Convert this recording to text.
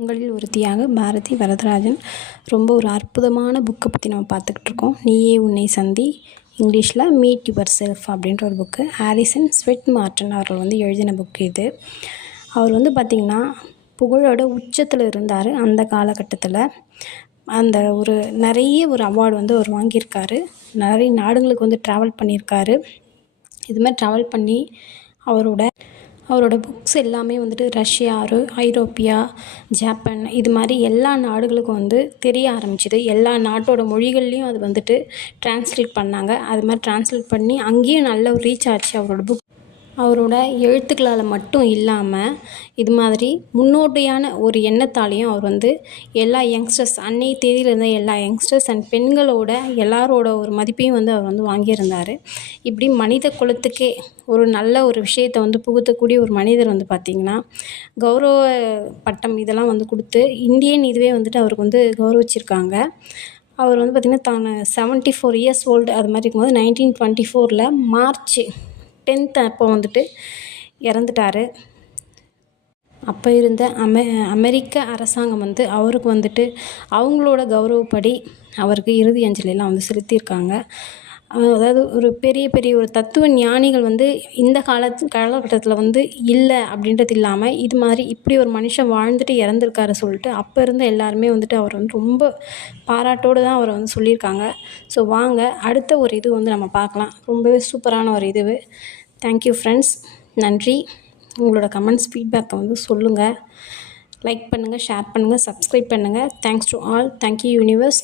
உங்களில் ஒருத்தியாக பாரதி வரதராஜன். ரொம்ப ஒரு அற்புதமான புக்கை பற்றி நம்ம பார்த்துக்கிட்டு இருக்கோம். நீயே உன்னை சந்தி, இங்கிலீஷில் மீட் யுவர் செல்ஃப் அப்படின்ற ஒரு புக்கு. ஹாரிசன் ஸ்வெட் மார்டன் அவர்கள் எழுதின புக்கு இது. அவர் பார்த்திங்கன்னா புகழோட உச்சத்தில் இருந்தார். அந்த காலகட்டத்தில் அந்த நிறைய அவார்டு அவர் வாங்கியிருக்காரு. நிறைய நாடுகளுக்கு ட்ராவல் பண்ணியிருக்காரு. இதுமாதிரி ட்ராவல் பண்ணி அவரோட புக்ஸ் எல்லாமே ரஷ்யா, ஐரோப்பியா, ஜப்பான் இது மாதிரி எல்லா நாடுகளுக்கும் தெரிய ஆரம்பிச்சிது. எல்லா நாட்டோட மொழிகள்லேயும் அது ட்ரான்ஸ்லேட் பண்ணாங்க. அது மாதிரி ட்ரான்ஸ்லேட் பண்ணி அங்கேயும் நல்ல ஒரு ரீச் ஆச்சு அவரோட புக். அவரோட எழுத்துக்களால் மட்டும் இல்லாமல் இது மாதிரி முன்னோடியான ஒரு எண்ணத்தாலையும் அவர் எல்லா யங்ஸ்டர்ஸ் அன்னைய தேதியில் இருந்த எல்லா யங்ஸ்டர்ஸ் அண்ட் பெண்களோட எல்லாரோட ஒரு மதிப்பையும் அவர் வாங்கியிருந்தார். இப்படி மனித குலத்துக்கே ஒரு நல்ல ஒரு விஷயத்தை புகுத்தக்கூடிய ஒரு மனிதர் பார்த்திங்கன்னா கௌரவ பட்டம் இதெல்லாம் கொடுத்து இந்தியன் இதுவே அவருக்கு கௌரவிச்சிருக்காங்க. அவர் பார்த்திங்கன்னா தான் 74 இயர்ஸ் ஓல்டு அது மாதிரி இருக்கும்போது 1924 மார்ச் 10 அப்போ இறந்துட்டார். அப்போ இருந்த அமெரிக்க அரசாங்கம் அவருக்கு அவங்களோட கௌரவப்படி அவருக்கு இறுதி அஞ்சலியெல்லாம் செலுத்தியிருக்காங்க. அதாவது ஒரு பெரிய ஒரு தத்துவ ஞானிகள் இந்த காலகட்டத்தில் இல்லை அப்படின்றது இல்லாமல் இது மாதிரி இப்படி ஒரு மனுஷன் வாழ்ந்துட்டு இறந்துருக்காரு சொல்லிட்டு அப்போ இருந்த எல்லாருமே அவர் ரொம்ப பாராட்டோடு தான் அவரை சொல்லியிருக்காங்க. ஸோ வாங்க அடுத்த ஒரு இது நம்ம பார்க்கலாம். ரொம்பவே சூப்பரான ஒரு இது. Thank you friends. நன்றி. உங்களோட கமெண்ட்ஸ் ஃபீட்பேக்கை சொல்லுங்கள். லைக் பண்ணுங்கள், ஷேர் பண்ணுங்கள், சப்ஸ்கிரைப் பண்ணுங்கள். Thanks to all. Thank you universe.